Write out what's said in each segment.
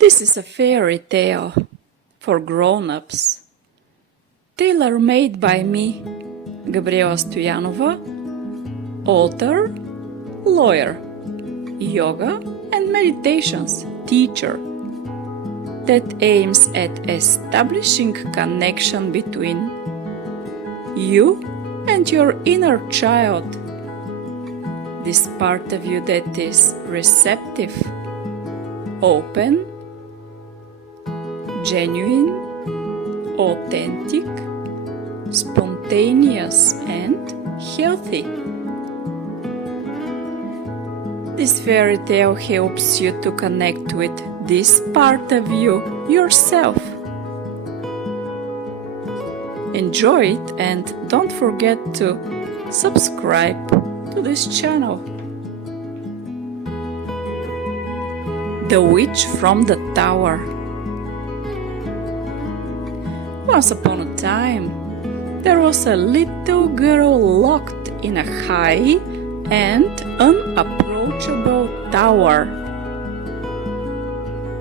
This is a fairy tale for grown-ups, tailor-made by me, Gabriela Stoyanova, author, lawyer, yoga and meditations teacher, that aims at establishing connection between you and your inner child, this part of you that is receptive, open, genuine, authentic, spontaneous and healthy. This fairy tale helps you to connect with this part of you yourself. Enjoy it and don't forget to subscribe to this channel. The Witch from the Tower. Once upon a time, there was a little girl locked in a high and unapproachable tower.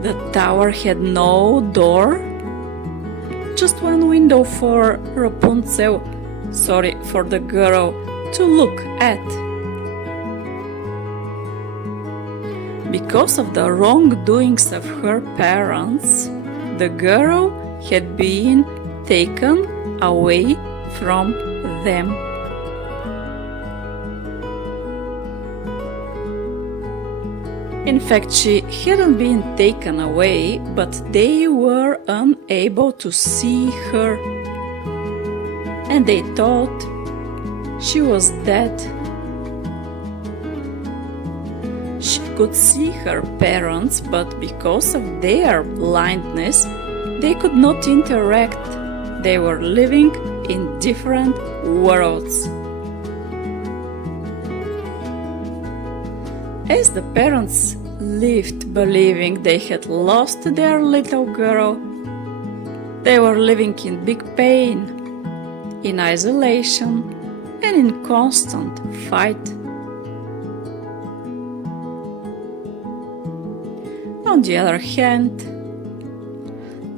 The tower had no door, just one window for for the girl to look at. Because of the wrongdoings of her parents, the girl had been taken away from them. In fact, she hadn't been taken away, but they were unable to see her, and they thought she was dead. She could see her parents, but because of their blindness, they could not interact. They were living in different worlds. As the parents lived believing they had lost their little girl, they were living in big pain, in isolation, and in constant fight. On the other hand,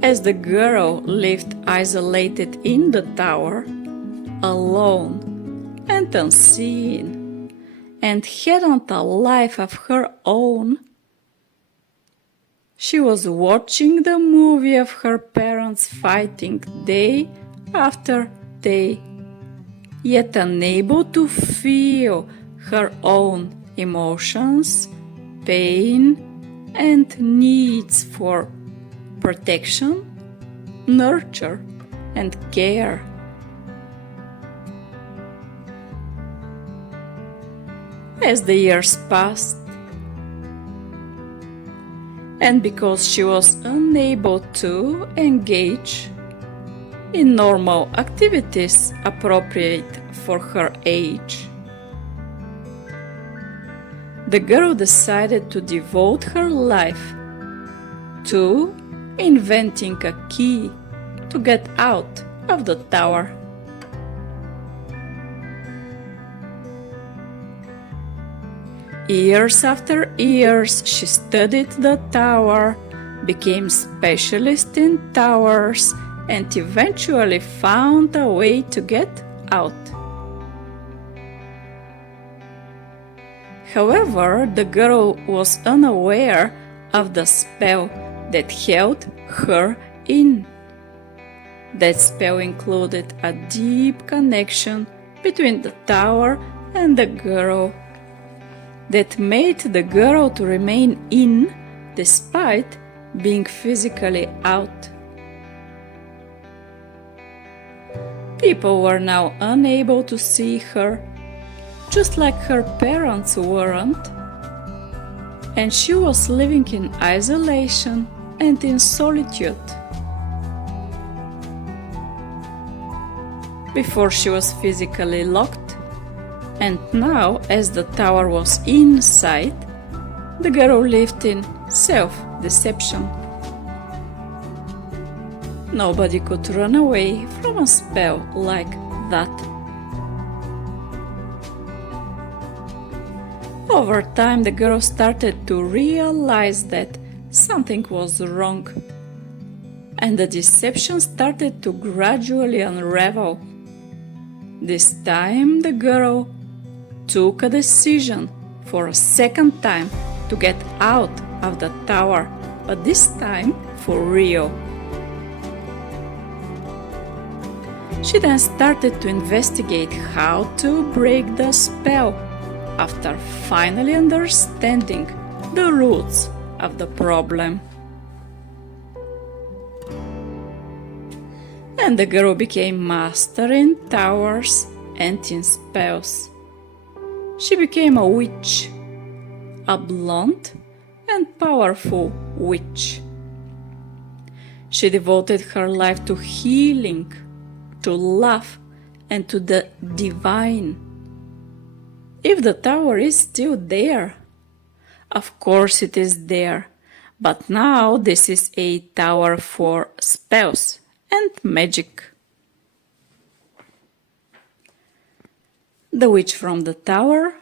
as the girl lived isolated in the tower, alone and unseen, and hadn't a life of her own, she was watching the movie of her parents fighting day after day, yet unable to feel her own emotions, pain, and needs for protection, nurture, and care. As the years passed, and because she was unable to engage in normal activities appropriate for her age, the girl decided to devote her life to inventing a key to get out of the tower. Years after years, she studied the tower, became specialist in towers, and eventually found a way to get out. However, the girl was unaware of the spell that held her in. That spell included a deep connection between the tower and the girl that made the girl to remain in despite being physically out. People were now unable to see her, just like her parents weren't, and she was living in isolation and in solitude. Before she was physically locked, and now as the tower was inside, the girl lived in self-deception. Nobody could run away from a spell like that. Over time, the girl started to realize that something was wrong, and the deception started to gradually unravel. This time the girl took a decision for a second time to get out of the tower, but this time for real. She then started to investigate how to break the spell after finally understanding the roots of the problem. And the girl became master in towers and in spells. She became a witch, a blunt and powerful witch. She devoted her life to healing, to love, and to the divine. If the tower is still there, of course it is there, but now this is a tower for spells and magic. The Witch from the Tower,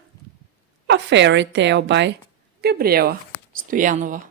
a fairy tale by Gabriela Stoyanova.